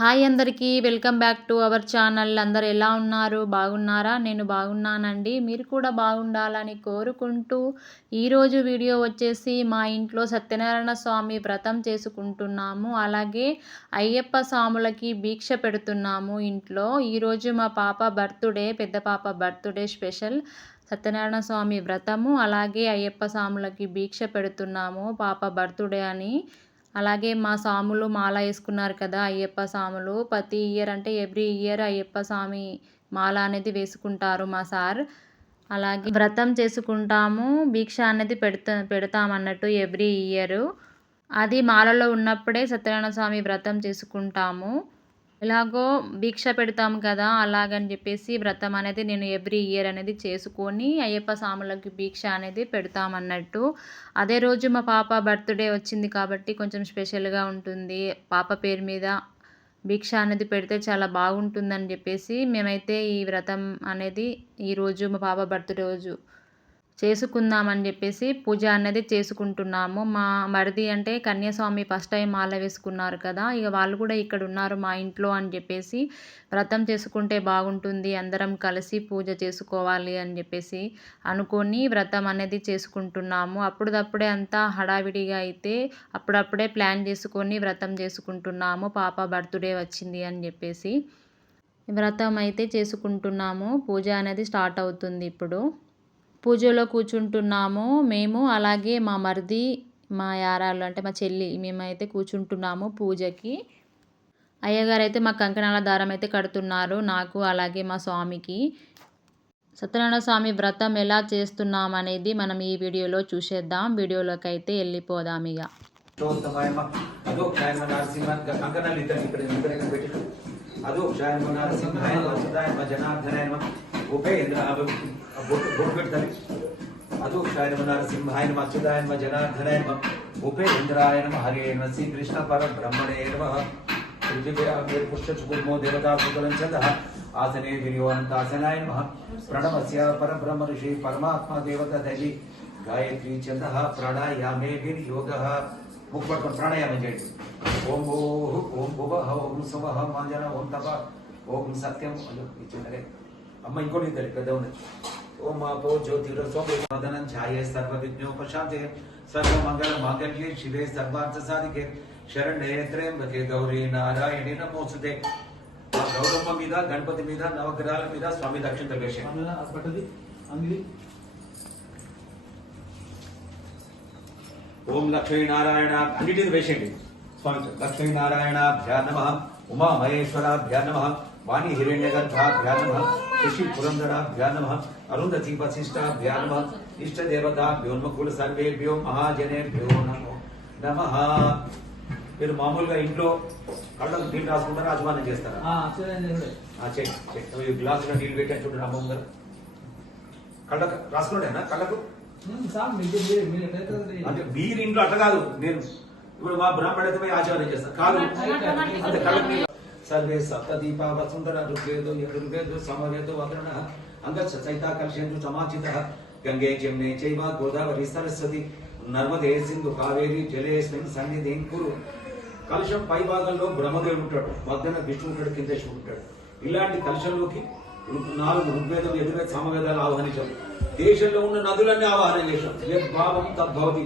Hi అందరికీ welcome back to our channel. అందరు ఎలా ఉన్నారు? బాగున్నారా? నేను బాగున్నానండి. మీరు కూడా బాగుండాలని కోరుకుంటూ ఈరోజు వీడియో వచ్చేసి మా ఇంట్లో సత్యనారాయణ స్వామి వ్రతం చేసుకుంటున్నాము. అలాగే అయ్యప్ప స్వాములకి భీక్ష పెడుతున్నాము ఇంట్లో. ఈరోజు మా పాప బర్త్డే పెద్ద పాప బర్త్డే స్పెషల్ సత్యనారాయణ స్వామి వ్రతము. అలాగే అయ్యప్ప స్వాములకి భీక్ష పెడుతున్నాము. పాప బర్త్డే అని అలాగే మా స్వాములు మాల వేసుకున్నారు కదా అయ్యప్ప స్వాములు ప్రతి ఇయర్ అంటే ఎవ్రీ ఇయర్ అయ్యప్ప స్వామి మాల అనేది వేసుకుంటారు మా సార్. అలాగే వ్రతం చేసుకుంటాము భీక్ష అనేది పెడతా పెడతామన్నట్టు ఎవ్రీ ఇయర్. అది మాలలో ఉన్నప్పుడే సత్యనారాయణ స్వామి వ్రతం చేసుకుంటాము. ఎలాగో భిక్ష పెడతాం కదా అలాగని చెప్పేసి వ్రతం అనేది నేను ఎవ్రీ ఇయర్ అనేది చేసుకొని అయ్యప్ప స్వాములకి భిక్ష అనేది పెడతామన్నట్టు అదే రోజు మా పాప బర్త్డే వచ్చింది కాబట్టి కొంచెం స్పెషల్గా ఉంటుంది. పాప పేరు మీద భిక్ష అనేది పెడితే చాలా బాగుంటుందని చెప్పేసి మేమైతే ఈ వ్రతం అనేది ఈరోజు మా పాప బర్త్డే రోజు చేసుకుందామని చెప్పేసి పూజ అనేది చేసుకుంటున్నాము. మా మరిది అంటే కన్యాస్వామి ఫస్ట్ టైం మాల వేసుకున్నారు కదా ఇక వాళ్ళు కూడా ఇక్కడ ఉన్నారు మా ఇంట్లో అని చెప్పేసి వ్రతం చేసుకుంటే బాగుంటుంది అందరం కలిసి పూజ చేసుకోవాలి అని చెప్పేసి అనుకొని వ్రతం అనేది చేసుకుంటున్నాము. అప్పుడప్పుడే అంతా హడావిడిగా అయితే అప్పుడప్పుడే ప్లాన్ చేసుకొని వ్రతం చేసుకుంటున్నాము. పాప బర్త్డే వచ్చింది అని చెప్పేసి వ్రతం అయితే చేసుకుంటున్నాము. పూజ అనేది స్టార్ట్ అవుతుంది ఇప్పుడు. పూజలో కూర్చుంటున్నాము. మేము అలాగే మా మరిది మా యారాలు అంటే మా చెల్లి మేమైతే కూర్చుంటున్నాము పూజకి. అయ్యగారు అయితే మా కంకణాల దారం అయితే కడుతున్నారు నాకు అలాగే మా స్వామికి. సత్యనారాయణ స్వామి వ్రతం ఎలా చేస్తున్నాం అనేది మనం ఈ వీడియోలో చూసేద్దాం. వీడియోలోకి అయితే వెళ్ళిపోదాం ఇక అదో ಉಭಯ ಇಂದ್ರ ಭೂಪಿಡ್ತಾರೆ ಅದು ನಮ ನರಸಿಂಹಾಯ ನಮ ಅಚ್ಯುತಾಯ ನಮ ಜನಾರ್ದನಾಯ ನಮ ಉಪೇ ಇಂದ್ರಾಯ ನಮ. ಹರೇ ನಮ ಶ್ರೀ ಕೃಷ್ಣ ಪರ ಬ್ರಹ್ಮಣೇ ನಮ. ಪುಷ್ಪಚುಕುರ್ಮೋ ದೇವತಾ ಚಂದ ಆಸನೆ ಗಿರಿಯೋನಂತಾಸನಾಯ ನಮಃ. ಪ್ರಣಮಸ್ಯ ಪರಬ್ರಹ್ಮ ಋಷಿ ಪರಮಾತ್ಮ ದೇವತಾ ದೈಲಿ ಗಾಯತ್ರಿ ಚಂದ ಪ್ರಾಣಾಯಾಮೇ ಗಿರಿ ಯೋಗ. ಮುಖ ಮಾಡ್ಕೊಂಡು ಪ್ರಾಣಾಯಾಮ ಅಂತ ಹೇಳಿ. ಓಂ ಓಂ ಭುವಹ ಓಂ ಸುವಹ ಮಾಂಜನ, ಓಂ ತಪ, ಓಂ ಸತ್ಯಂ. ಅದು ಈ అమ్మ ఇంకోటి తల్లి పెద్ద ఉంది ఓం ఆపో జ్యోతిరసోమదనం ఛాయే సర్వ విఘ్నోపశాంతే సర్వ మంగళ మాంగళ్యే శివే సర్వార్థ సాధికే శరణ్యే త్రయంబకే గౌరీ నారాయణి నమోస్తుతే ఆ గౌరమ్మ మీద గణపతి మీద నవగ్రహాల మీద స్వామి దక్షిణ వేషం ఓం లక్ష్మీనారాయణ అన్నిటిని వేసేయండి స్వామి లక్ష్మీనారాయణాభ్యా నమ ఉమా మహేశ్వరాభ్యా నమ వాణి హిరణ్యగర్భాభ్యా నమ ఋషి పురంధరాభ్యా నమ అరుంధతి వశిష్టాభ్యా నమ ఇష్టదేవతాభ్యోన్మకుల సర్వేభ్యో మహాజనేభ్యో నమో నమ మీరు మామూలుగా ఇంట్లో కళ్ళకు నీళ్ళు రాసుకుంటారా అజమానం చేస్తారా? చెయ్యి గ్లాసులో నీళ్ళు పెట్టా చూడండి అమ్మ ముందర. కళ్ళకు రాసుకున్నాడేనా కళ్ళకు? అంటే మీరు ఇంట్లో అట్లా కాదు నేను ఇప్పుడు మా బ్రాహ్మణితమై ఆచారం చేస్తాను కాదు. అంటే కళ్ళకు సర్వే సప్త దీపా వసుంధర ఋగ్వేదో ఋగ్వేదో సమవేదో వదరణ అంగచ్చ చైతా సమాచిత గంగే జమ్నే చైవ గోదావరి సరస్వతి నర్మదే సింధు కావేరి జలేస్మిన్ సన్నిధిం కురు. కలుషం పై భాగంలో బ్రహ్మదేవుడు ఉంటాడు. మధ్యన విష్ణు ఉంటాడు కింద ఉంటాడు. ఇలాంటి కలుషంలోకి నాలుగు ఋగ్వేదం ఎదురుగా సమవేదాలు ఆహ్వానించాం దేశంలో ఉన్న నదులన్నీ ఆవాహన చేశాం భావం తద్భవతి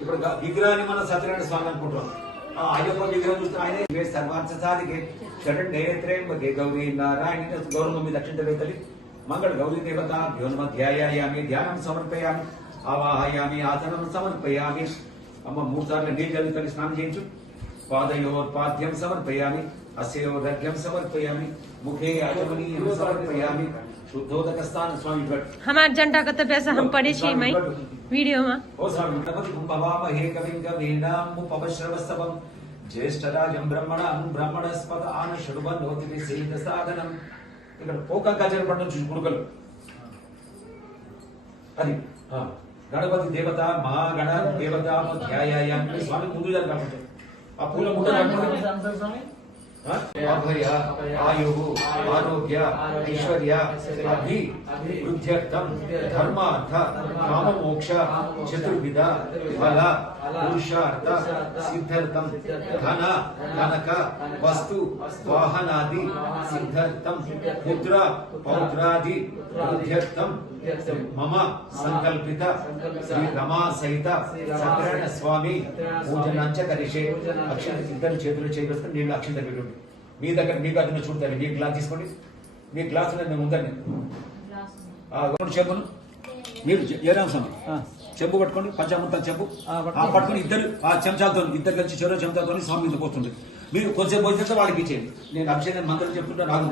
ఇప్పుడు విగ్రహాన్ని మన సత్యనారాయణ స్వామి అనుకుంటాం ఆ అయ్యప్ప విగ్రహం చూస్తే ఆయన సర్వార్థ సాధికే. షరణ్ నేత్రేంబకే గౌరీ నారాయణ గౌరవ మీద దక్షిణ వేతలి మంగళ గౌరీ దేవత భ్యోన్మ ధ్యాయామి ధ్యానం సమర్పయామి ఆవాహయామి ఆసనం సమర్పయామి అమ్మ మూడు సార్లు నీళ్ళు జరుగుతుంది స్నానం చేయించు పాదయోర్పాద్యం సమర్పయామి अस्योदर्घ्यं समर्पयामि मुखे आचमनीयं समर्पयामि शुद्धोदक स्थान स्वामी भट्ट हमार झंडा का तो पैसा हम पढ़े छी मई वीडियो में ओ स्वामी गणपति कुंभवामहे कविं कवीनाम् उपवश्रवस्तवम् జ్యేష్ఠరాజం బ్రహ్మణ బ్రహ్మణస్పద ఆన షుడుబోతి సీత సాధనం. ఇక్కడ పోక కచేరి పండు గుడుకలు అది. గణపతి దేవత మా గణ దేవత స్వామి ముందు జరగాలంటే ఆ పూల ముందు ಆಭರ್ಯ ಆಯು ಆರೋಗ್ಯ ಐಶ್ವರ್ಯ ಅಭಿ ವೃದ್ಧ್ಯರ್ಥಂ ಧರ್ಮಾರ್ಥ ಕಾಮಮೋಕ್ಷ ಚತುರ್ವಿಧ ಫಲ ಪುರುಷಾರ್ಥ ಸಿದ್ಧಾರ್ಥಂ ಧನ ಕನಕ ವಸ್ತು ವಾಹನಾದಿ ಸಿದ್ಧಾರ್ಥಂ ಪುತ್ರ ಪೌತ್ರಾದಿ ವೃದ್ಧ್ಯರ್ಥಂ మమ సంకల్పిత శ్రీ రమా సహిత సత్యనారాయణ స్వామి పూజనాంచ కరిషే. అక్షర ఇద్దరు చేతులు చేయవలసిన నీళ్ళు అక్షంత పెట్టుండి మీ దగ్గర మీ దగ్గర చూడతారు మీ గ్లాస్ తీసుకోండి. మీ గ్లాస్ నేను ఉందండి చెంబులు మీరు చె- ఏ రామస్వామి? చెంబు పట్టుకోండి పంచామృతం చెంబు ఆ పట్టుకొని ఇద్దరు ఆ చెంచాలతో ఇద్దరు కలిసి చెరో చెంచాలతో స్వామి మీద పోతుంది మీరు కొంచెం పోయితే వాళ్ళకి ఇచ్చేయండి. నేను అభిషేకం మంత్రం చెప్తుంటే రాదు.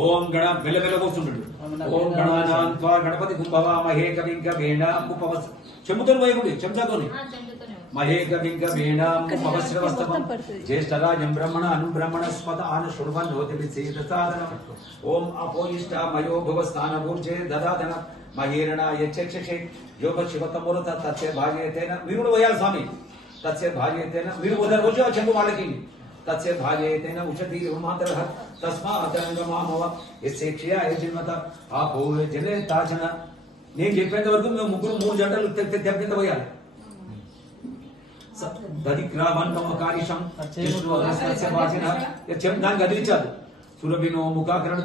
ఓం గణ మెల్ల మెల్ల పోతుంటాడు ఓం గణానాన్ త్వా గణపతి కుంభవా మహే కవింక వేణ ఉపవస్ చెంబుతో పోయకూడదు చెంచాతోని మహే కవింక వేణ ఉపవస్రవస్తవం జ్యేష్ఠరాజం బ్రహ్మణ అనుబ్రహ్మణ స్పద ఆన శుభన్ నోతిలి సేద సాధనం ఓం అపోయిష్ట మయో భువ స్థాన భూర్జే దదాదన మహేరణ యక్షక్షే యోగ శివతమూలత తత్సే భాగ్యతేన మీరు కూడా పోయాలి స్వామి తత్సే భాగ్యతేన మీరు ఉదర్ రోజు ఆ చెంబు వాళ్ళకి తత్సే భాగ్యతేన ఉషధి మాతర తస్మాతనంగమామవ యశేక్షయ యజన్మత ఆపో జలే తాచన నేను చెప్పేంత వరకు మేము ముగ్గురు మూడు జంటలు తెప్ప కింద పోయాలి దరిగ్రామన్మకారిషం దానికి అదిలించాలి सुरभिनो मुखाकरण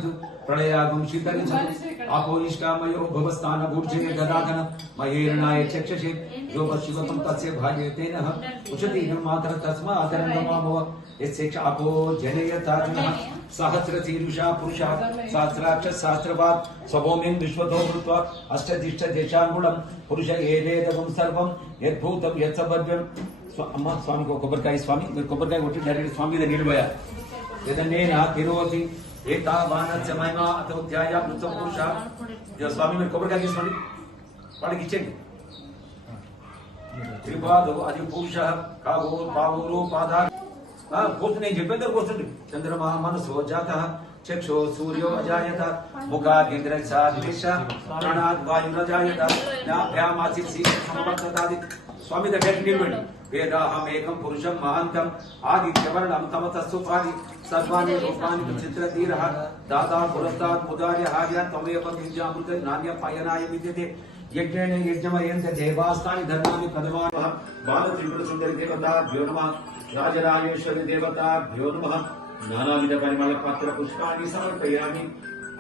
प्रणयागम शीतल आपोनिष्कामयो भवस्तान भूर्जे गदाधन। महेरणाय चक्षसे। जो पश्चिमतम तस्य भाग्य तेन। उचति मातर तस्मा आतरंगमामव यस्य चापो जनयताजनः सहस्रशीर्षा पुरुषा। सहस्राक्ष सहस्रवात्। स्वभूमिं विश्वतो भूत्वा। अष्टदिष्ट देशाङ्गुलं पुरुष एदेदगं सर्वं यद्भूतं यत्सभव्यं स्वामी को कोबरकाई स्वामी। कोबरकाई वोटी डायरेक्ट स्वामी द नीड बया మీద నీళ్ళు పోయాలి యదనేన తిరోతి ఏతావానస్య మహిమ అతో ధ్యాయ మృతం పురుష ఇదిగో స్వామి మీరు కొబ్బరికాయ తీసుకోండి వాళ్ళకి ఇచ్చేయండి త్రిపాదో అది పురుష కాబో పావురు పాదా పూర్తి నేను చెప్పేందుకు కూర్చుండి చంద్రమా మనసో జాత చక్షో సూర్యో అజాయత ముఖాగ్ర సాదిశ ప్రాణాద్ వాయురజాయత నాభ్యామాసి సంవర్తతాది स्वामी द डेथ न्यूमेंट वेदाहम एकम पुरुषम तमत सुपानि सर्वाणि रूपानि चित्रतीरः दाता पुरस्तात् मुदार्य हार्य त्वमेव विद्यामृत नान्य पायनाय विद्यते। यज्ञेन यज्ञमयन्त देवास्तानि धर्माणि पदवाः बालत्रिपुरसुन्दरि देवता भ्यो नमः। देवता भ्यो नमः। नानाविध परिमलपात्र पुष्पाणि समर्पयामि।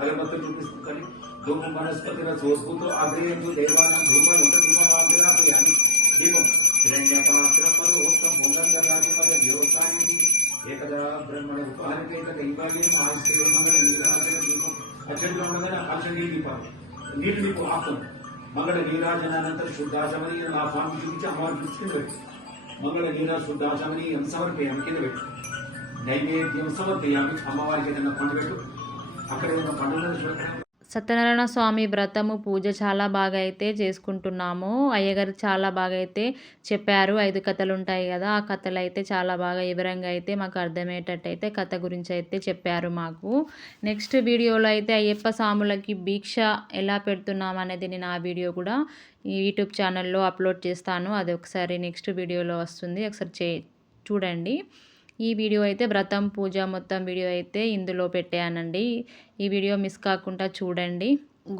अगरबत्ती चूपिस्तु करि धूमं वनस्पतिरसोऽस्तु अग्रे देवानां धूपं అగ్రయంతు దేవానం ధూమ యుత ధూమమాగ్రయామి దీపం హిరణ్య పాత్ర పరోక్తం పొంగంగరాజు నీళ్ళు మీకు ఆపం మంగళ నీరాజన శుద్ధాశమని నా స్వామి చూపించి అమ్మవారి చూసుకుని పెట్టు మంగళ నీరా శుద్ధాచమని సమర్పయామి కింద పెట్టు నైవేద్యం సమర్పయామి అమ్మవారికి ఏదైనా పండు పెట్టు అక్కడ ఏదైనా పండుగ సత్యనారాయణ స్వామి వ్రతము పూజ చాలా బాగా అయితే చేసుకుంటున్నాము. అయ్యగారు చాలా బాగా అయితే చెప్పారు. ఐదు కథలు ఉంటాయి కదా ఆ కథలు అయితే చాలా బాగా వివరంగా అయితే మాకు అర్థమయ్యేటట్టు అయితే కథ గురించి అయితే చెప్పారు మాకు. నెక్స్ట్ వీడియోలో అయితే అయ్యప్ప స్వాములకి భిక్ష ఎలా పెడుతున్నాం అనేది నేను ఆ వీడియో కూడా యూట్యూబ్ ఛానల్లో అప్లోడ్ చేస్తాను. అది ఒకసారి నెక్స్ట్ వీడియోలో వస్తుంది. ఒకసారి చే చూడండి. ఈ వీడియో అయితే వ్రతం పూజ మొత్తం వీడియో అయితే ఇందులో పెట్టానండి. ఈ వీడియో మిస్ కాకుండా చూడండి.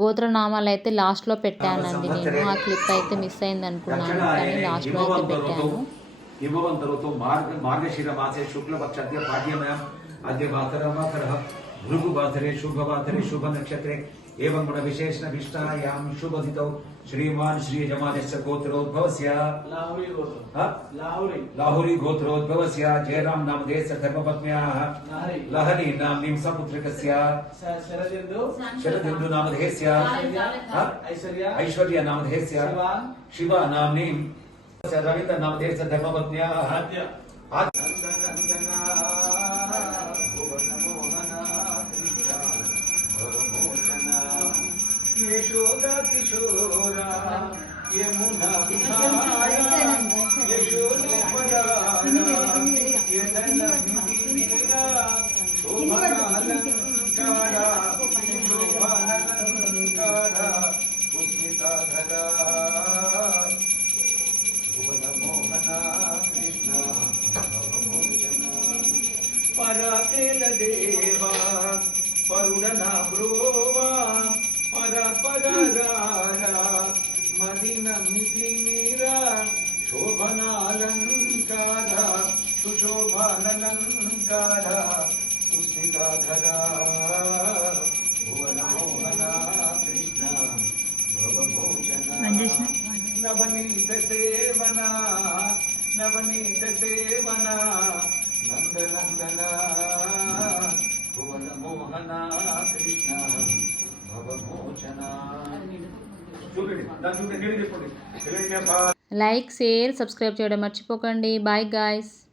గోత్రనామాలు అయితే లాస్ట్లో పెట్టానండి నేను. ఆ క్లిప్ అయితే మిస్ అయింది అనుకున్నాను కానీ లాస్ట్లో అయితే పెట్టాను. హిమవంతరతో మార్గ మార్గశిర మాసే శుక్లపక్ష అద్య పాడ్యమయం అద్య వాతరమాతర భృగువాతరే శుభవాతరే శుభ నక్షత్రే एवं गुण विशेषण विष्टायाम शुभ अधितौ श्रीमान श्री यजमानश्च गोत्रोद्भवस्य। लाहुरी गोत्र। लाहुरी। लाहुरी गोत्रोद्भवस्य। जयराम धर्म धर्मपत्न्याः। लहरी। नाम्नीं सपुत्रकस्य। शरदिन्दु। शरदिन्दु नामधेयस्य ऐश्वर्या। ऐश्वर्या नामधेयस्य शिवा। नाम निम रविता नाम्नीं। रविन्द्र नामधेयस्य धर्मपत्न्याः। యశోద కిశోరా యమునా యశోద యదన పరదార మదిన మితి మీరా శోభనాలంకార సుశోభానలంకార పుష్పితాధర భువన మోహన కృష్ణ భవభోజన నవనీత సేవన నవనీత సేవన నందనందన భువన మోహన కృష్ణ లైక్ షేర్ సబ్స్క్రైబ్ చేయడం మర్చిపోకండి. Bye guys.